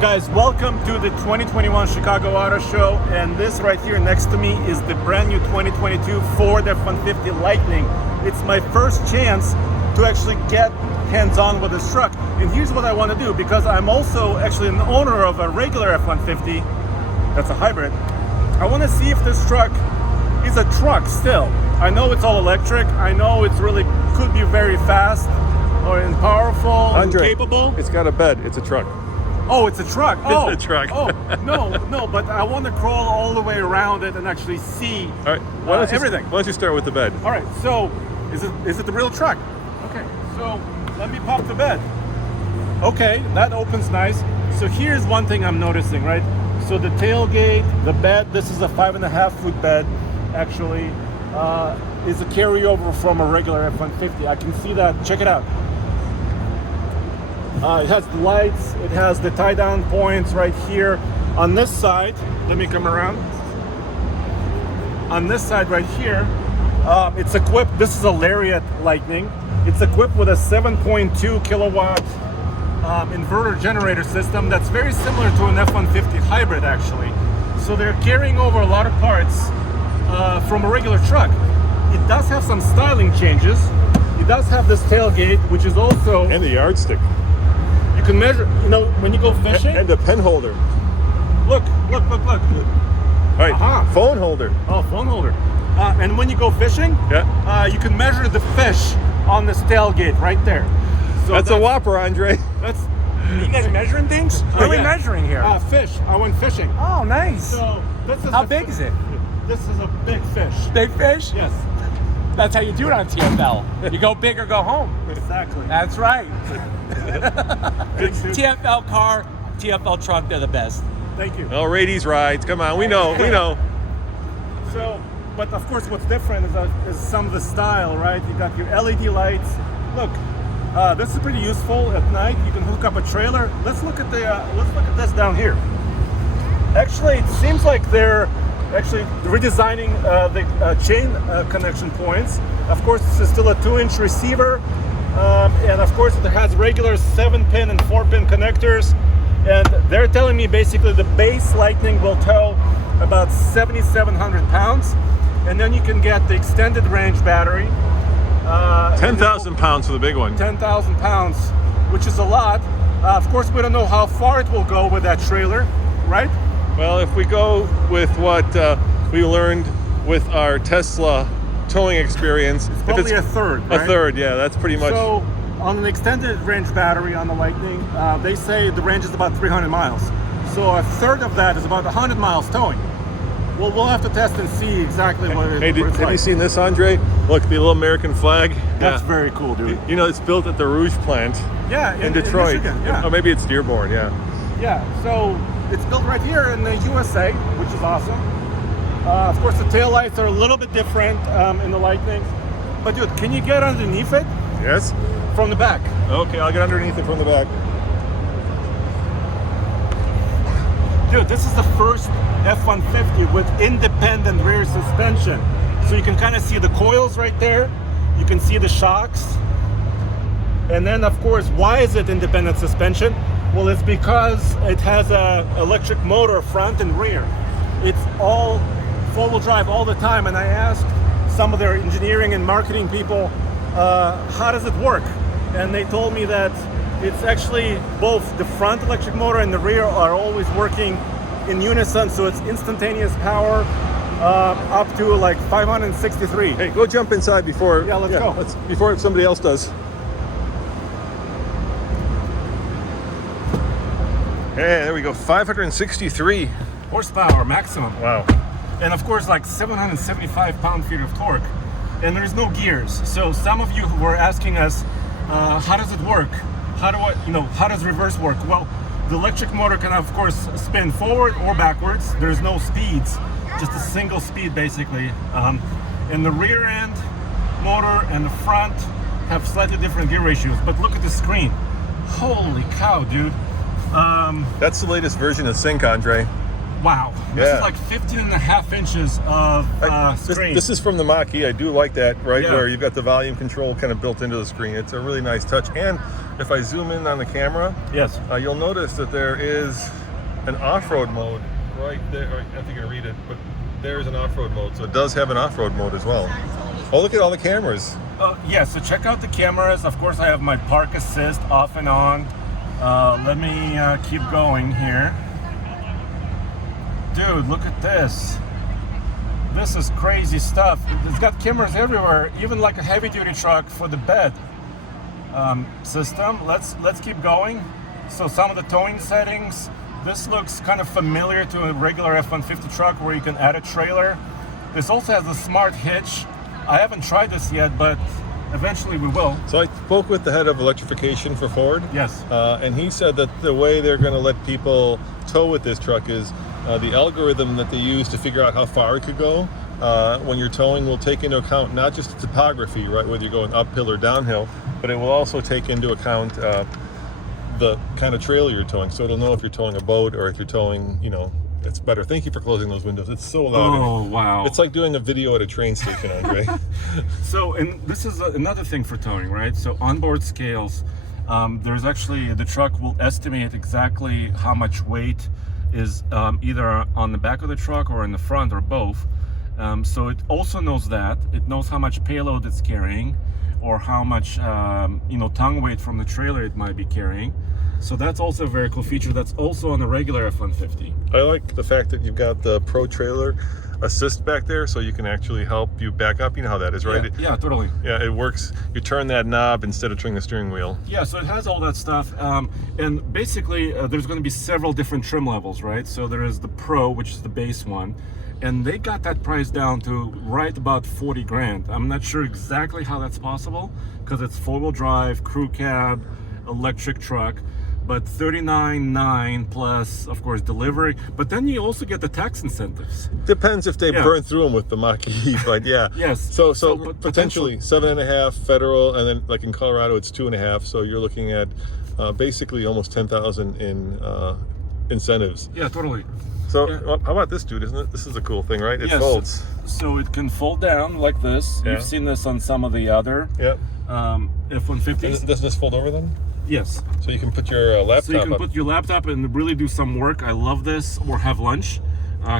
Guys, welcome to the 2021 Chicago Auto Show, and this right here next to me is the brand new 2022 Ford F-150 Lightning. It's my first chance to actually get hands-on with this truck, and here's what I want to do, because I'm also actually an owner of a regular F-150 that's a hybrid. I want to see if this truck is a truck still. I know it's all electric, I know it's really could be very fast or powerful, Andre, and capable. It's got a bed, it's a truck. Oh, it's a truck. Oh, It's a truck. Oh, no, but I want to crawl all the way around it and actually see All right, everything. Why don't you start with the bed? All right, so is it the real truck? Okay, so let me pop the bed. Okay, that opens nice. So here's one thing I'm noticing, right? So the tailgate, the bed, this is a 5.5-foot bed, actually, is a carryover from a regular F-150. I can see that. Check it out. It has the lights, it has the tie-down points right here. On this side, let me come around. On this side right here, it's equipped, this is a Lariat Lightning. It's equipped with a 7.2 kilowatt inverter generator system that's very similar to an F-150 hybrid actually. So they're carrying over a lot of parts from a regular truck. It does have some styling changes. It does have this tailgate, which is also... And the yardstick. You can measure, when you go fishing. And a pen holder. Look. All right, phone holder. Oh, phone holder. And when you go fishing, you can measure the fish on this tailgate right there. So that's a whopper, Andre. That's. You guys measuring things? What are we measuring here? Fish. I went fishing. Oh, nice. So this is How big is it? This is a big fish. Big fish? Yes. That's how you do it on TFL. You go big or go home. Exactly. That's right. Thanks, dude. TFL car, TFL truck, they're the best. Thank you. Oh, Radies rides. Come on, we know. So, but of course, what's different is some of the style, right? You got your LED lights. Look, this is pretty useful at night. You can hook up a trailer. Let's look at this down here. Actually, it seems like they're actually redesigning the chain connection points. Of course, this is still a 2-inch receiver, and of course, it has regular 7-pin and 4-pin connectors. And they're telling me basically the base Lightning will tow about 7,700 pounds, and then you can get the extended range battery. 10,000 pounds for the big one. 10,000 pounds, which is a lot. Of course, we don't know how far it will go with that trailer, right? Well, if we go with what we learned with our Tesla towing experience, it's probably a third, right? A third, yeah, that's pretty much. So on an extended range battery on the Lightning, they say the range is about 300 miles. So a third of that is about 100 miles towing. Well, we'll have to test and see exactly what it's Have like. you seen this, Andre? Look, the little American flag. That's very cool, dude. You know, it's built at the Rouge plant. Yeah, in Detroit. In Michigan, yeah. Or maybe it's Dearborn, yeah. Yeah, so it's built right here in the USA, which is awesome. Of course, the taillights are a little bit different in the Lightning. But dude, can you get underneath it? Yes? From the back. Okay, I'll get underneath it from the back. Dude, this is the first F-150 with independent rear suspension. So you can kind of see the coils right there. You can see the shocks. And then, of course, why is it independent suspension? Well, it's because it has an electric motor front and rear. It's all four-wheel drive all the time. And I asked some of their engineering and marketing people, how does it work? And they told me that it's actually both the front electric motor and the rear are always working in unison, so it's instantaneous power up to like 563. Hey, go jump inside before. Yeah, let's go. Before somebody else does. Hey, there we go. 563 horsepower maximum. Wow. And of course, like 775 pound-feet of torque. And there's no gears. So some of you who were asking us, how does it work? How does reverse work? Well, the electric motor can, of course, spin forward or backwards. There's no speeds, just a single speed, basically. And the rear end motor and the front have slightly different gear ratios. But look at the screen. Holy cow, dude. That's the latest version of Sync, Andre. Wow. This Yeah. is like 15.5 inches of screen. This is from the Mach-E. I do like that, right? Yeah. Where you've got the volume control kind of built into the screen. It's a really nice touch. And if I zoom in on the camera, Yes. you'll notice that there is an off-road mode right there. I think I read it, but there's an off-road mode. So it does have an off-road mode as well. Oh, look at all the cameras. Yeah, so check out the cameras. Of course, I have my park assist off and on. Let me keep going here. Dude, look at this. This is crazy stuff. It's got cameras everywhere, even like a heavy-duty truck for the bed system. Let's keep going. So some of the towing settings. This looks kind of familiar to a regular F-150 truck where you can add a trailer. This also has a smart hitch. I haven't tried this yet, but eventually we will. So I spoke with the head of electrification for Ford. Yes. And he said that the way they're going to let people tow with this truck is the algorithm that they use to figure out how far it could go when you're towing will take into account not just the topography, right, whether you're going uphill or downhill, but it will also take into account the kind of trailer you're towing. So it'll know if you're towing a boat or if you're towing, it's better. Thank you for closing those windows. It's so loud. Oh, wow. It's like doing a video at a train station, Andre. So, and this is another thing for towing, right? So onboard scales, there's actually, the truck will estimate exactly how much weight is either on the back of the truck or in the front or both. So it also knows that. It knows how much payload it's carrying or how much, tongue weight from the trailer it might be carrying. So that's also a very cool feature that's also on the regular F-150. I like the fact that you've got the Pro Trailer Assist back there, so you can actually help you back up. You know how that is, right? Yeah, totally. Yeah, it works. You turn that knob instead of turning the steering wheel. Yeah, so it has all that stuff. And basically, there's going to be several different trim levels, right? So there is the Pro, which is the base one. And they got that price down to right about 40 grand. I'm not sure exactly how that's possible because it's four-wheel drive, crew cab, electric truck. But $39,900 plus, of course, delivery. But then you also get the tax incentives. Depends if they burn through them with the Mach-E, but yeah. Yes. So potentially 7.5 federal, and then like in Colorado, it's 2.5. So you're looking at basically almost 10,000 in incentives. Yeah, totally. So how about this, dude? Isn't it? This is a cool thing, right? It folds. So it can fold down like this. Yeah. You've seen this on some of the other F-150s. Doesn't this fold over then? Yes. So you can put your laptop So you can up. put your laptop and really do some work. I love this. Or have lunch.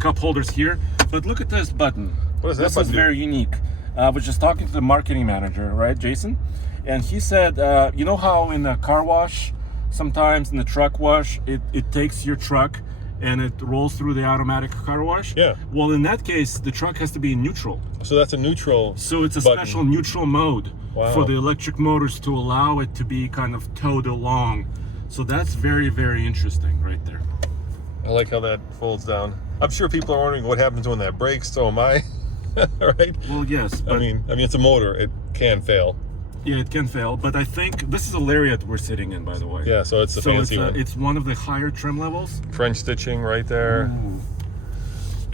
Cup holders here. But look at this button. What is that This button is do? very unique. I was just talking to the marketing manager, right, Jason? And he said, you know how in a car wash, sometimes in the truck wash, it takes your truck and it rolls through the automatic car wash? Yeah. Well, in that case, the truck has to be in neutral. So that's a neutral. So it's a button. special neutral mode for the electric motors to allow it to be kind of towed along. So that's very, very interesting right there. I like how that folds down. I'm sure people are wondering what happens when that breaks. So am I. Right? Well, yes. But I mean, it's a motor. It can fail. yeah, it can fail. But I think this is a Lariat we're sitting in, by the way. Yeah, so it's a fancy one. It's one of the higher trim levels. French stitching right there. Ooh.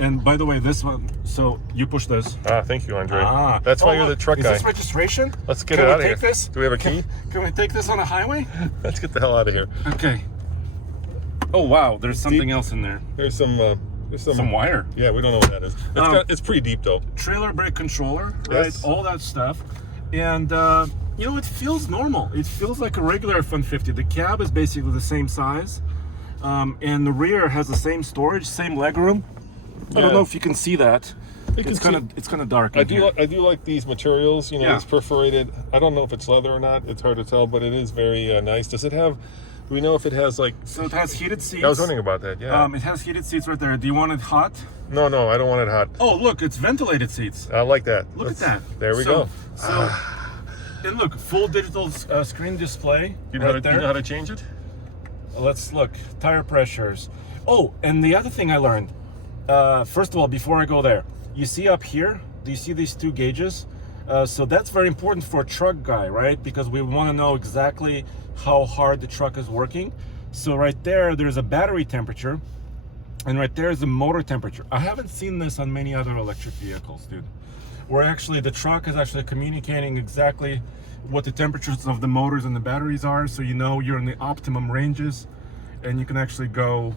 And by the way, this one, so you push this. Thank you, Andre. That's why you're the truck guy. Is this registration? Let's get it out of here. Can we take this? Do we have a key? Can we take this on a highway? Let's get the hell out of here. Okay. Oh, wow. There's something else in there. There's some wire. Yeah, we don't know what that is. It's pretty deep though. Trailer brake controller, right? Yes. All that stuff. And, it feels normal. It feels like a regular F-150. The cab is basically the same size. And the rear has the same storage, same legroom. I don't know if you can see that. It's kind of dark. I do like these materials. It's perforated. I don't know if it's leather or not. It's hard to tell, but it is very nice. Does it have? Do we know if it has like? So it has heated seats. I was wondering about that. Yeah. It has heated seats right there. Do you want it hot? No, I don't want it hot. Oh, look, it's ventilated seats. I like that. Look at that. There we go. So, and look, full digital screen display. You know how to change it? Let's look. Tire pressures. Oh, and the other thing I learned. First of all, before I go there, you see up here, do you see these two gauges? So that's very important for a truck guy, right? Because we want to know exactly how hard the truck is working. So right there's a battery temperature, and right there is the motor temperature. I haven't seen this on many other electric vehicles, dude. Where actually the truck is actually communicating exactly what the temperatures of the motors and the batteries are, so you know you're in the optimum ranges, and you can actually go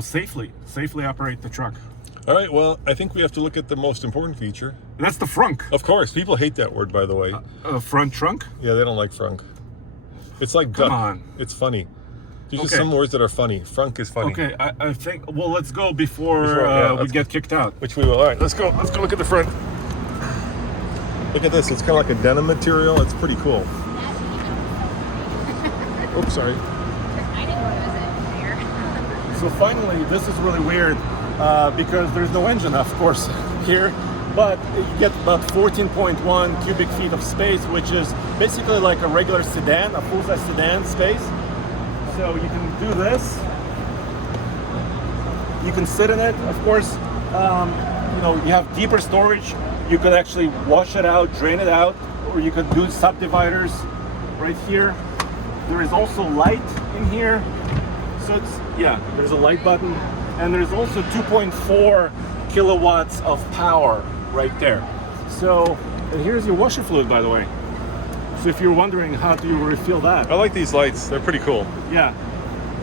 safely operate the truck. All right, well, I think we have to look at the most important feature. That's the frunk. Of course, people hate that word, by the way. Front trunk? Yeah, they don't like frunk. It's like duck. Come on. It's funny. There's just Okay. some words that are funny. Frunk is funny. Okay, I think, well, let's go before we let's get kicked out. Which we will. All right, let's go. Let's go look at the front. Look at this. It's kind of like a denim material. It's pretty cool. Oops, sorry. I didn't know it was there. So finally, this is really weird because there's no engine, of course, here. But you get about 14.1 cubic feet of space, which is basically like a regular sedan, a full-size sedan space. So you can do this. You can sit in it, of course. You have deeper storage. You could actually wash it out, drain it out, or you could do subdividers right here. There is also light in here. So there's a light button. And there's also 2.4 kilowatts of power right there. So, and here's your washer fluid, by the way. So if you're wondering how do you refill that? I like these lights. They're pretty cool. Yeah.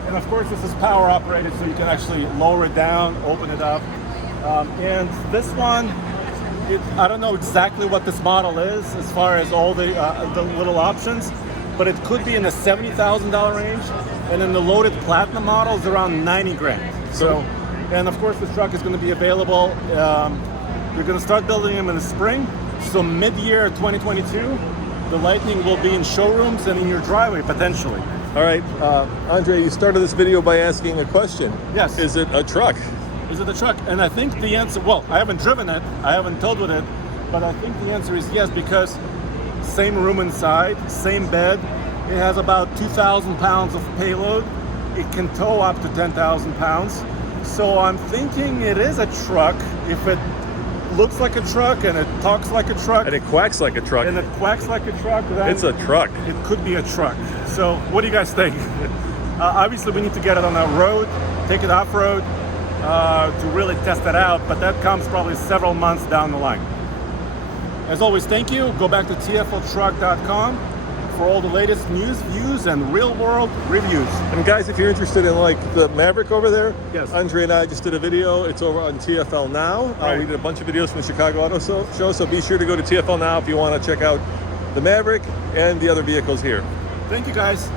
And of course this is power operated, so you can actually lower it down, open it up. And this one, I don't know exactly what this model is as far as all the little options, but it could be in the $70,000 range. And then the loaded platinum model is around 90 grand. So, and of course this truck is going to be available. We're going to start building them in the spring. So mid-year 2022, the Lightning will be in showrooms and in your driveway potentially. All right, Andre, you started this video by asking a question. Yes. Is it a truck? Is it a truck? And I think the answer, well, I haven't driven it, I haven't towed with it, but I think the answer is yes, because same room inside, same bed, it has about 2,000 pounds of payload. It can tow up to 10,000 pounds. So I'm thinking it is a truck if it looks like a truck and it talks like a truck. And it quacks like a truck. And it quacks like a truck. Then It's a truck. It could be a truck. So what do you guys think? Obviously we need to get it on the road, take it off-road to really test it out, but that comes probably several months down the line. As always, thank you. Go back to tfltruck.com for all the latest news, views, and real-world reviews. And guys, if you're interested in like the Maverick over there, Yes. Andre and I just did a video. It's over on TFL Now. Right. We did a bunch of videos from the Chicago Auto Show, so be sure to go to TFL Now if you want to check out the Maverick and the other vehicles here. Thank you, guys.